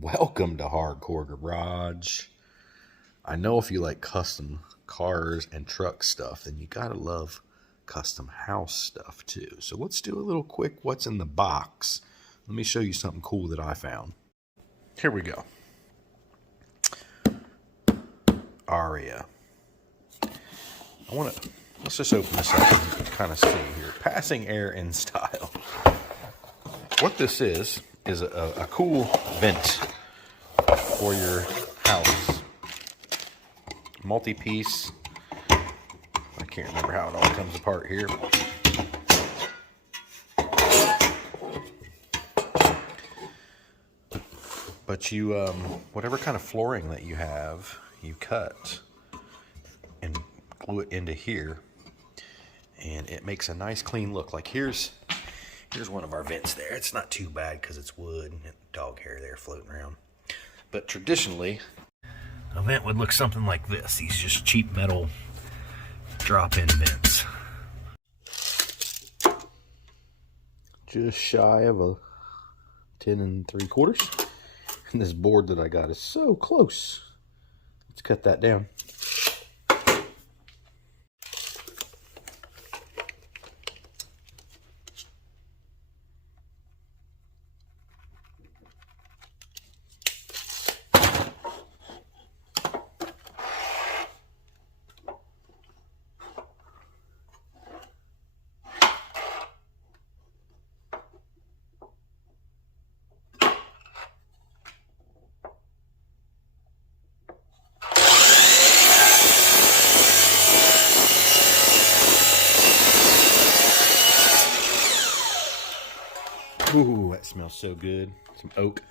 Welcome to Hardcore Garage. I know if you like custom cars and truck stuff, then you gotta love custom house stuff too. So let's do a little quick what's in the box. Let me show you something cool that I found. Here we go. ARIA. Let's just open this up and kind of see here. Passing air in style. What this is a cool vent for your house. Multi-piece. I can't remember how it all comes apart here. But you, whatever kind of flooring that you have, you cut and glue it into here, and it makes a nice clean look. Like here's one of our vents there. It's not too bad because it's wood and dog hair there floating around. But traditionally, a vent would look something like this. These just cheap metal drop-in vents. Just shy of a 10 3/4. And this board that I got is so close. Let's cut that down. Ooh, that smells so good. Some oak.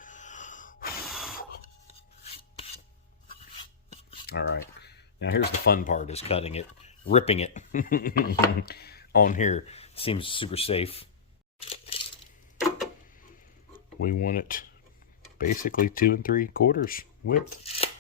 All right. Now here's the fun part, is cutting it, ripping it on here. Seems super safe. We want it basically 2 3/4 width.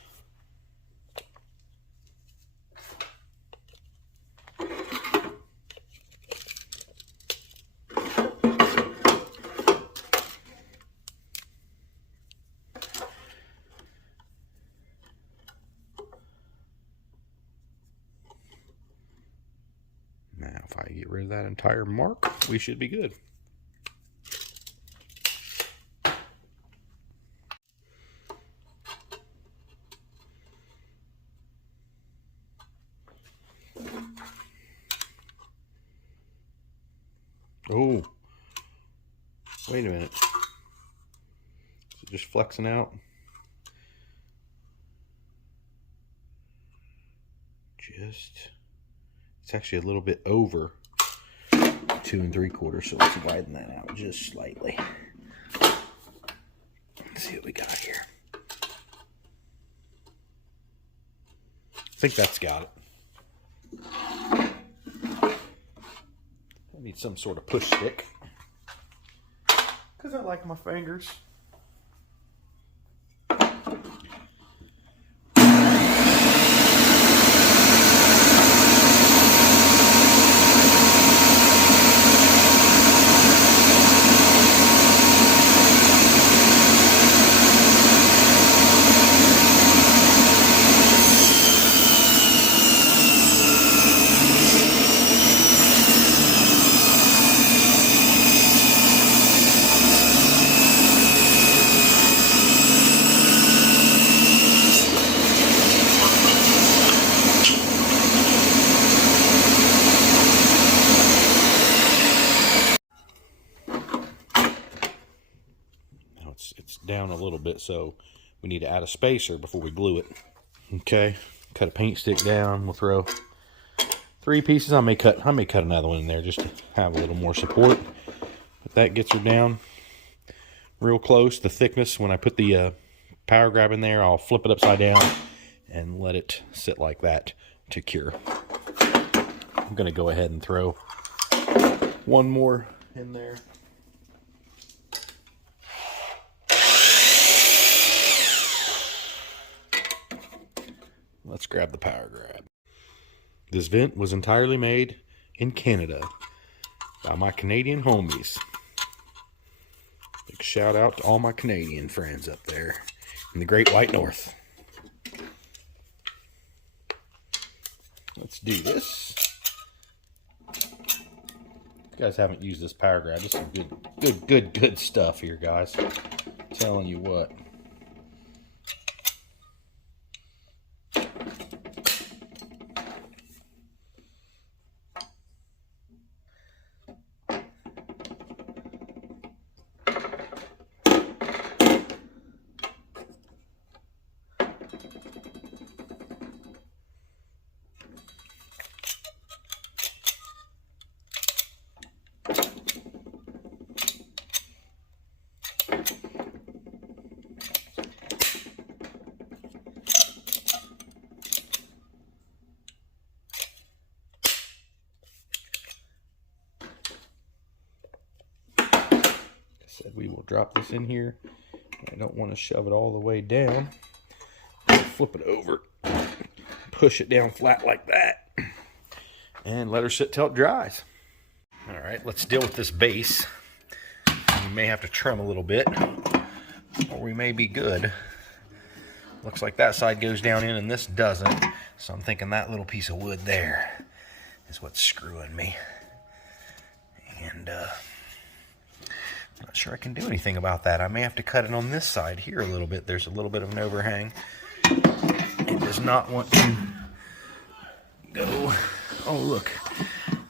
Now, if I get rid of that entire mark, we should be good. Oh, wait a minute. Is it just flexing out? It's actually a little bit over 2 3/4, so let's widen that out just slightly. Let's see what we got here. I think that's got it. I need some sort of push stick because I like my fingers. It's down a little bit, so we need to add a spacer before we glue it. Okay, cut a paint stick down. We'll throw 3 pieces. I may cut another one in there just to have a little more support. But that gets her down real close. The thickness, when I put the power grab in there, I'll flip it upside down and let it sit like that to cure. I'm going to go ahead and throw one more in there. Let's grab the power grab. This vent was entirely made in Canada by my Canadian homies. Big shout out to all my Canadian friends up there in the Great White North. Let's do this. If you guys haven't used this power grab, this is some good stuff here, guys. I'm telling you what. Said we will drop this in here. I don't want to shove it all the way down. Flip it over, push it down flat like that, and let her sit till it dries. All right, let's deal with this base. We may have to trim a little bit, or we may be good. Looks like that side goes down in and this doesn't, so I'm thinking that little piece of wood there is what's screwing me. And not sure I can do anything about that. I may have to cut it on this side here a little bit. There's a little bit of an overhang. It does not want to go. Oh, look.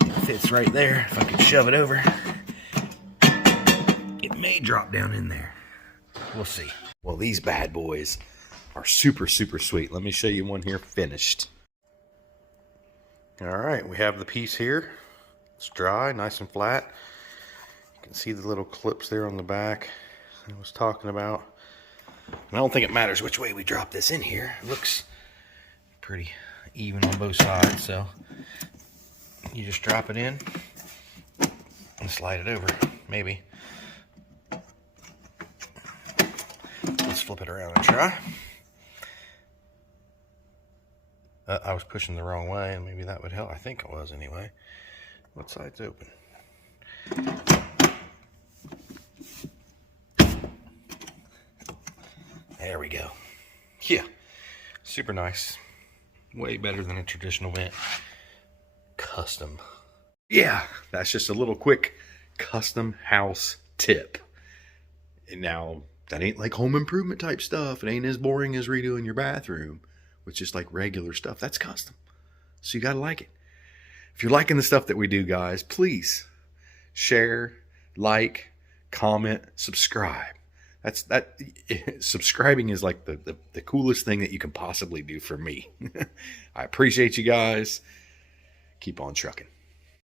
It fits right there. If I could shove it over, it may drop down in there. We'll see. Well, these bad boys are super sweet. Let me show you one here finished. All right, we have the piece here. It's dry, nice and flat. You can see the little clips there on the back I was talking about. And I don't think it matters which way we drop this in here. It looks pretty even on both sides, so you just drop it in and slide it over, maybe. Let's flip it around and try. I was pushing the wrong way, and maybe that would help. I think it was anyway. What side's open? There we go. Yeah, super nice. Way better than a traditional vent. Custom. Yeah, that's just a little quick custom house tip. And now, that ain't like home improvement type stuff. It ain't as boring as redoing your bathroom with just like regular stuff. That's custom. So you gotta like it. If you're liking the stuff that we do, guys, please share, like, comment, subscribe. Subscribing is like the coolest thing that you can possibly do for me. I appreciate you guys. Keep on trucking.